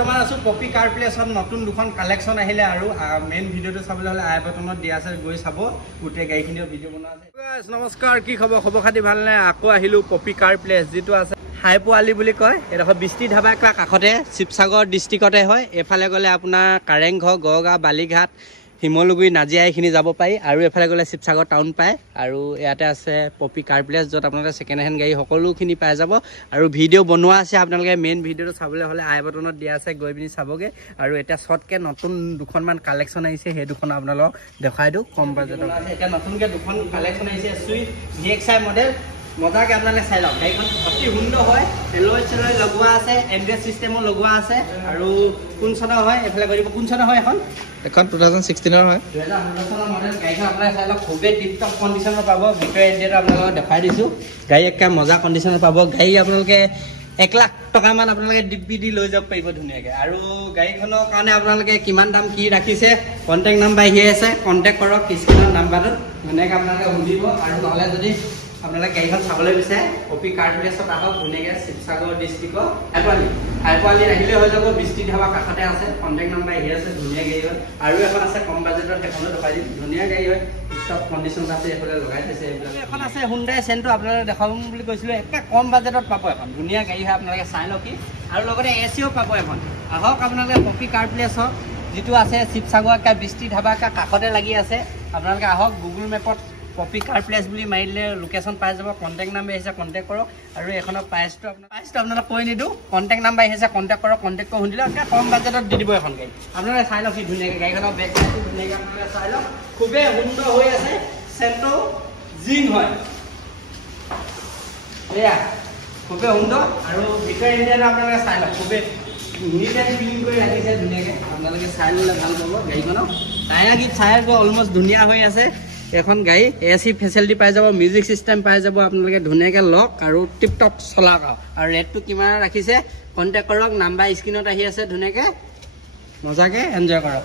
বৰ্তমান আছো পপি কাৰ প্লেছত নতুন দুখন কালেকশ্যন আহিলে আৰু মেইন ভিডিঅ'টো চাবলৈ হ'লে আই বাটনত দিয়া আছে গৈ চাব গোটেই গাড়ীখিনিৰ ভিডিঅ' বনোৱা আছে নমস্কাৰ কি খবৰ খাতি ভালনে আকৌ আহিলো পপি কাৰ প্লেছ যিটো আছে হাইপোৱালি বুলি কয় এডোখৰ বৃষ্টি ধাবা কাষতে শিৱসাগৰ ডিষ্ট্ৰিক্টতে হয় এফালে গ'লে আপোনাৰ কাৰেংঘৰ গড়গাঁও বালিঘাট শিমলুগুৰি নাজিৰা এইখিনি যাব পাৰি আৰু এফালে গ'লে শিৱসাগৰ টাউন পায় আৰু ইয়াতে আছে পপি কাৰ প্লেছ য'ত আপোনালোকে ছেকেণ্ড হেণ্ড গাড়ী সকলোখিনি পাই যাব আৰু ভিডিঅ' বনোৱা আছে আপোনালোকে মেইন ভিডিঅ'টো চাবলৈ হ'লে আই বাটনত দিয়া আছে গৈ পিনি চাবগৈ আৰু এতিয়া শ্বৰ্টকৈ নতুন দুখনমান কালেকশ্যন আহিছে সেই দুখন আপোনালোকক দেখাই দিওঁ কম বাজেটত এতিয়া নতুনকৈ দুখন কালেকশ্যন আহিছে চুইফ্ট VXI মডেল মজাকে আপোনালোকে চাই লওক গাড়ীখন অতি সুন্দৰ হয় এলয় চেলয় লগোৱা আছে এণ্ড্ৰইড ছিষ্টেমো লগোৱা আছে আৰু কোন চনৰ হয় এইফালে কৰিব কোন চনৰ হয় এখন 2016 হয় 2016 চনৰ মডেল গাড়ীখন আপোনালোকে চাই লওক খুবেই টিপটপ কণ্ডিশ্যনত পাব ভিতৰৰ এণ্টেৰিয়ৰটো আপোনালোকক দেখাই দিছোঁ গাড়ী একে মজা কণ্ডিশ্যনত পাব গাড়ী আপোনালোকে 1 লাখ টকামান আপোনালোকে ডিপি দি লৈ যাব পাৰিব ধুনীয়াকৈ আৰু গাড়ীখনৰ কাৰণে আপোনালোকে কিমান দাম কি ৰাখিছে কণ্টেক্ট নাম্বাৰ আহি আছে কণ্টেক্ট কৰক স্ক্ৰীনৰ নাম্বাৰটোত ধুনীয়াকৈ আপোনালোকে সুধিব আৰু নহ'লে যদি আপোনালোকে গাড়ীখন চাবলৈ বিচাৰে পপি কাৰ প্লেছত আহক ধুনীয়াকৈ শিৱসাগৰ ডিষ্ট্ৰিক্টৰ হাইপোৱালি আহিলে হৈ যাব বৃষ্টি ধাবা কাষতে আছে কণ্টেক্ট নাম্বাৰ আহি আছে ধুনীয়া গাড়ী হয় আৰু এখন আছে কম বাজেটত সেইখনো দেখাই দিম ধুনীয়া গাড়ী হয় চব কণ্ডিশ্যন আছে এইফালে লগাই থৈছে এইবিলাক এখন আছে হুণ্ডাই চেণ্ট্ৰ আপোনালোকে দেখাম বুলি কৈছিলোঁ একে কম বাজেটত পাব এখন ধুনীয়া গাড়ী হয় আপোনালোকে চাই লওক আৰু লগতে এচিও পাব এখন আহক আপোনালোকে পপি কাৰ প্লেছত যিটো আছে শিৱসাগৰ একে বৃষ্টি ধাবা কাষতে লাগি আছে আপোনালোকে আহক গুগল মেপত পপি কাৰ প্লেছ বুলি মাৰিলে লোকেশ্যন পাই যাব কণ্টেক্ট নাম্বাৰ আহিছে কণ্টেক্ট কৰক আৰু এইখনৰ প্ৰাইচটো আপোনালোকে কৈ নিদিওঁ কণ্টেক্ট নাম্বাৰ আহিছে কণ্টেক্ট কৰক কণ্টেক্ট কৰি সুধিলে একে কম বাজেটত দি দিব এখন গাড়ী আপোনালোকে চাই লওক ধুনীয়াকৈ গাড়ীখনৰ বেক চাইডটো ধুনীয়াকৈ আপোনালোকে চাই লওক খুবেই সুন্দৰ হৈ আছে চেণ্ট্ৰ জিন হয় এয়া খুবেই সুন্দৰ আৰু ভিতৰৰ ইণ্ডিয়াটো আপোনালোকে চাই লওক খুবেই নিট এণ্ড ক্লিন কৰি ৰাখিছে ধুনীয়াকৈ আপোনালোকে চাই ল'লে ভাল পাব গাড়ীখনক টায়াৰ গীত চায়াৰটো অলমষ্ট ধুনীয়া হৈ আছে এখন গাড়ী AC ফেচিলিটি পাই যাব মিউজিক চিষ্টেম পাই যাব আপোনালোকে ধুনীয়াকৈ লওক আৰু টিপটপ চলাওক আৰু ৰেটটো কিমান ৰাখিছে কণ্টেক্ট কৰক নাম্বাৰ স্ক্ৰীণত আহি আছে ধুনীয়াকৈ মজাকৈ এনজয় কৰক